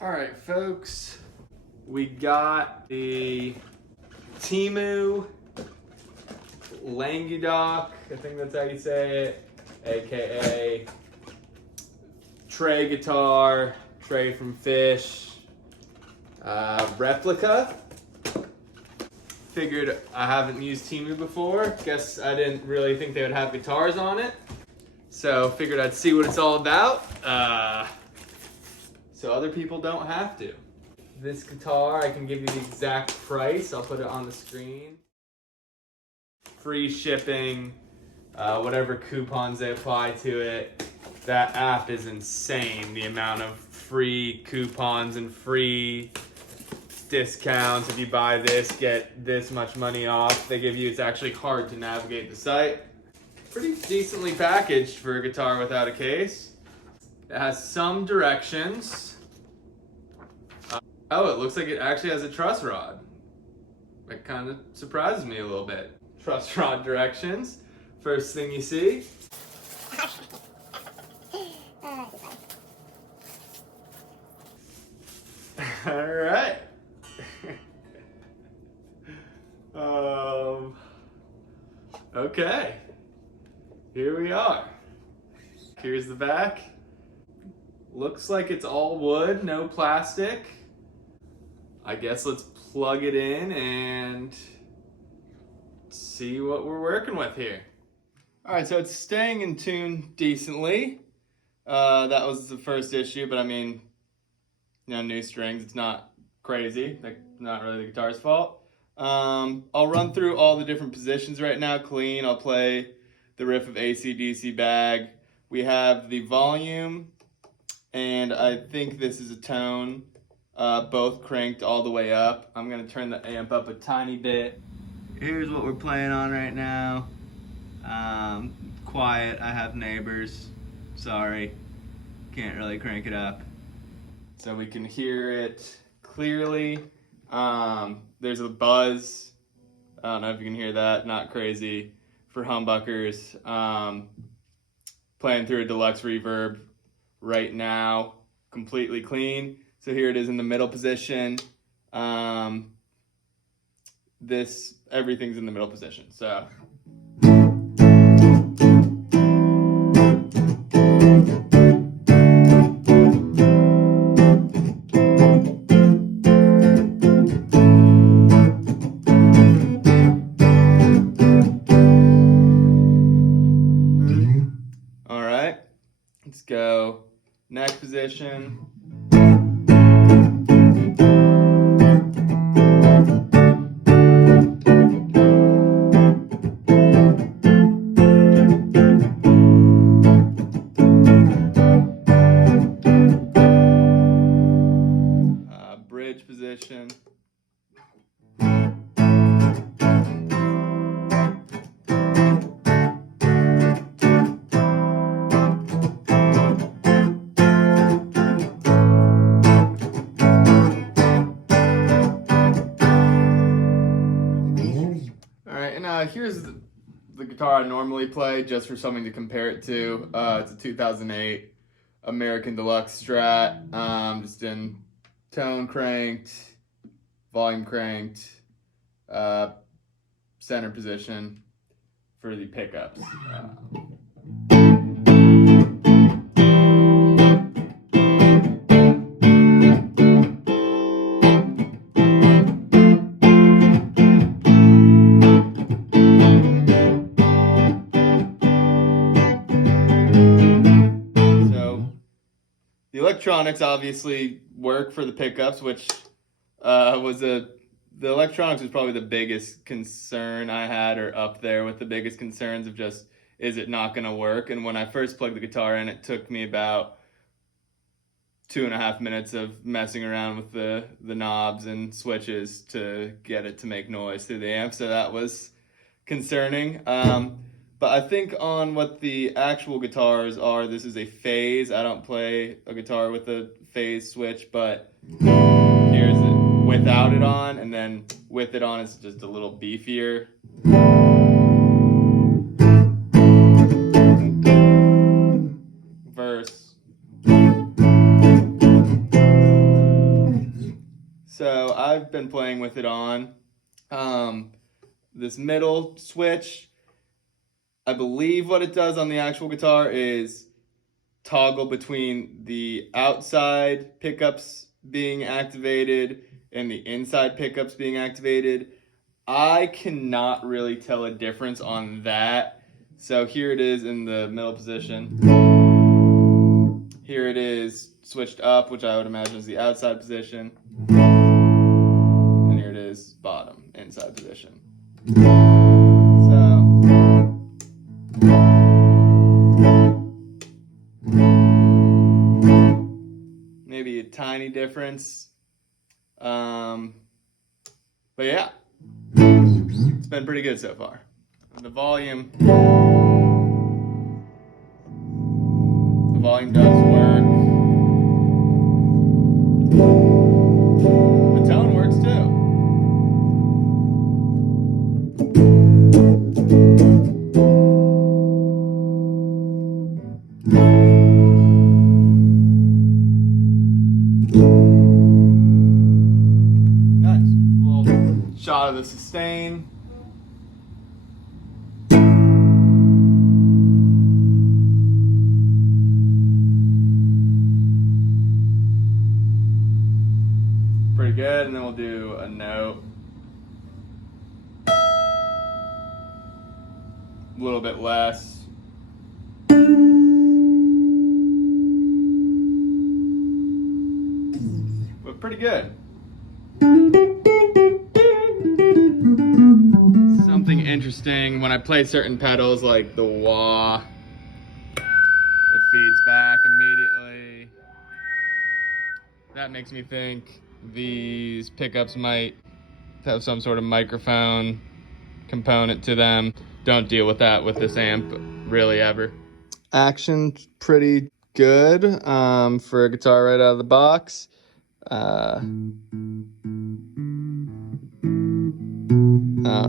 All right, folks, we got the Temu Languedoc, I think that's how you say it, aka Trey guitar, Trey from Phish, Replica. Figured I haven't used Temu before. Guess I didn't really think they would have guitars on it. So figured I'd see what it's all about. So other people don't have to. This guitar, I can give you the exact price. I'll put it on the screen. Free shipping, whatever coupons they apply to it. That app is insane. The amount of free coupons and free discounts. If you buy this, get this much money off. They give you, it's actually hard to navigate the site. Pretty decently packaged for a guitar without a case. It has some directions. Oh, it looks like it actually has a truss rod. That kind of surprises me a little bit. Truss rod directions. First thing you see. All right. Okay. Here we are. Here's the back. Looks like it's all wood, no plastic. I guess let's plug it in and see what we're working with here. All right, so it's staying in tune decently. That was the first issue, but I mean, you know, new strings, it's not crazy. Like, not really the guitar's fault. I'll run through all the different positions right now, clean. I'll play the riff of AC/DC Bag. We have the volume, and I think this is a tone, both cranked all the way up. I'm gonna turn the amp up a tiny bit. Here's what we're playing on right now. Quiet, I have neighbors. Sorry, can't really crank it up. So we can hear it clearly. There's a buzz. I don't know if you can hear that, not crazy. For humbuckers, playing through a deluxe reverb right now, completely clean. So here it is in the middle position. Everything's in the middle position. So. All right, let's go neck position. Bridge position. Here's the guitar I normally play, just for something to compare it to. It's a 2008 American Deluxe Strat, just in tone cranked, volume cranked, center position for the pickups. The electronics obviously work for the pickups, which the electronics was probably the biggest concern I had, or up there with the biggest concerns of just, is it not going to work? And when I first plugged the guitar in, it took me about 2.5 minutes of messing around with the knobs and switches to get it to make noise through the amp, so that was concerning. But I think on what the actual guitars are, this is a phase. I don't play a guitar with a phase switch, but here's it without it on, and then with it on, it's just a little beefier. Verse. I've been playing with it on. This middle switch, I believe what it does on the actual guitar is toggle between the outside pickups being activated and the inside pickups being activated. I cannot really tell a difference on that. So here it is in the middle position. Here it is switched up, which I would imagine is the outside position. And here it is bottom, inside position. So maybe a tiny difference. But yeah, it's been pretty good so far. The volume does work. The tone works too. Nice. Little shot of the sustain. Pretty good, and then we'll do a note. A little bit less. But pretty good. Something interesting, when I play certain pedals like the wah, it feeds back immediately. That makes me think these pickups might have some sort of microphone component to them. Don't deal with that with this amp really ever. Action's pretty good for a guitar right out of the box. I don't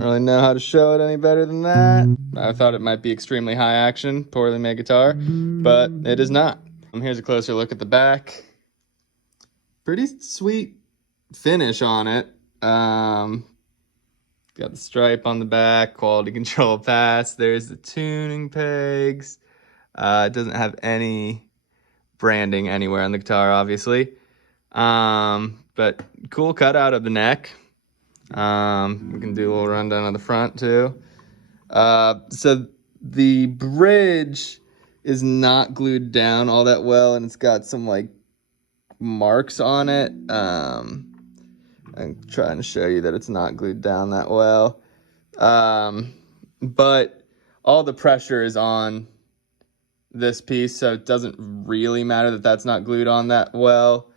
really know how to show it any better than that. I thought it might be extremely high action, poorly made guitar, but it is not. Here's a closer look at the back. Pretty sweet finish on it. Got the stripe on the back, quality control pass. There's the tuning pegs. It doesn't have any branding anywhere on the guitar, obviously. But cool cutout of the neck. We can do a little rundown on the front too. So the bridge is not glued down all that well, and it's got some like marks on it. I'm trying to show you that it's not glued down that well. But all the pressure is on this piece, so it doesn't really matter that that's not glued on that well.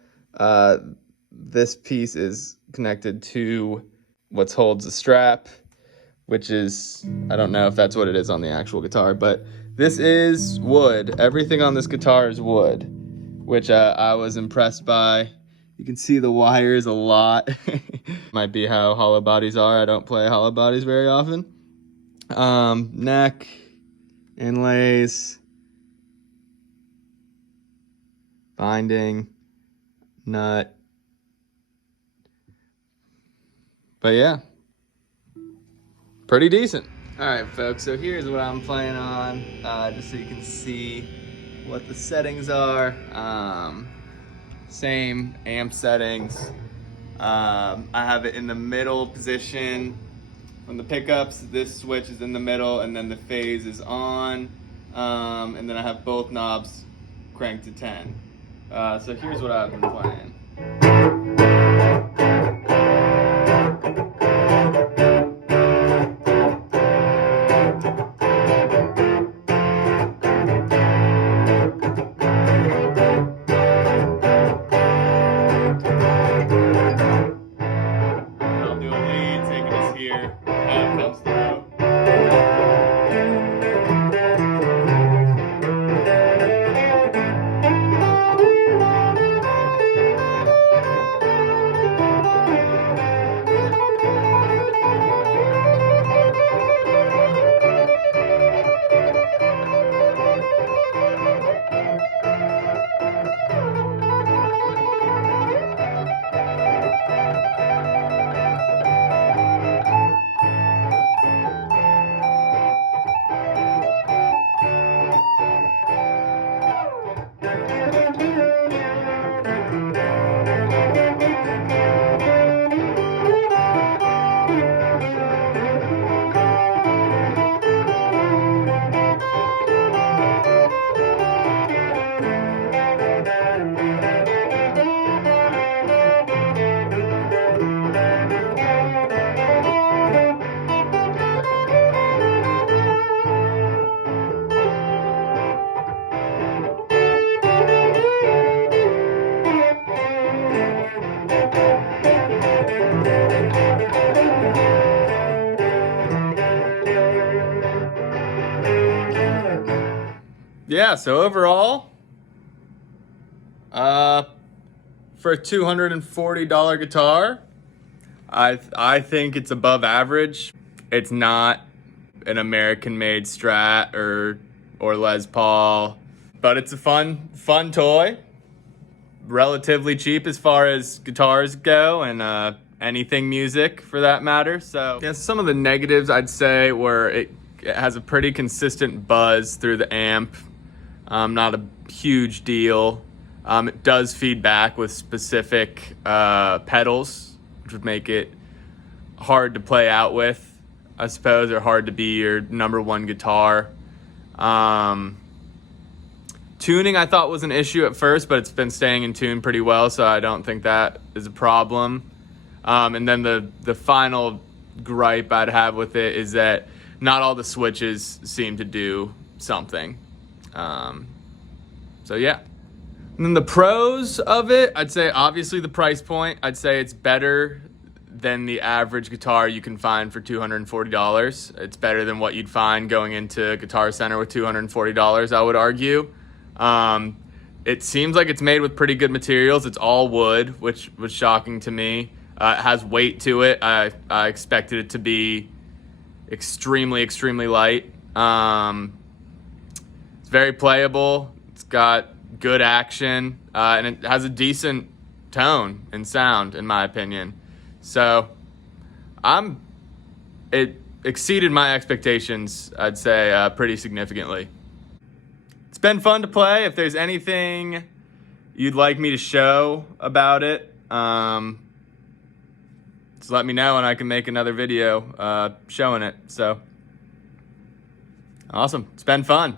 This piece is connected to what holds the strap, which is, I don't know if that's what it is on the actual guitar, but this is wood. Everything on this guitar is wood, which I was impressed by. You can see the wires a lot. Might be how hollow bodies are. I don't play hollow bodies very often. Neck, inlays, binding, nut. But yeah, pretty decent. All right, folks, so here's what I'm playing on, just so you can see what the settings are. Same amp settings. I have it in the middle position. On the pickups, this switch is in the middle, and then the phase is on. And then I have both knobs cranked to 10. So here's what I've been playing. yeah, so overall, for a $240 guitar, I think it's above average. It's not an American-made Strat or Les Paul, but it's a fun toy. Relatively cheap as far as guitars go, and anything music for that matter. So yeah, some of the negatives I'd say were it has a pretty consistent buzz through the amp. Not a huge deal. It does feed back with specific pedals, which would make it hard to play out with, I suppose, or hard to be your number one guitar. Tuning I thought was an issue at first, but it's been staying in tune pretty well, so I don't think that is a problem. And then the final gripe I'd have with it is that not all the switches seem to do something. So yeah. And then the pros of it, I'd say obviously the price point. I'd say it's better than the average guitar you can find for $240. It's better than what you'd find going into Guitar Center with $240, I would argue. It seems like it's made with pretty good materials. It's all wood, which was shocking to me. It has weight to it. I expected it to be extremely, extremely light. It's very playable. It's got good action, and it has a decent tone and sound, in my opinion. So it exceeded my expectations, I'd say, pretty significantly. It's been fun to play. If there's anything you'd like me to show about it, just let me know and I can make another video showing it. So awesome. It's been fun.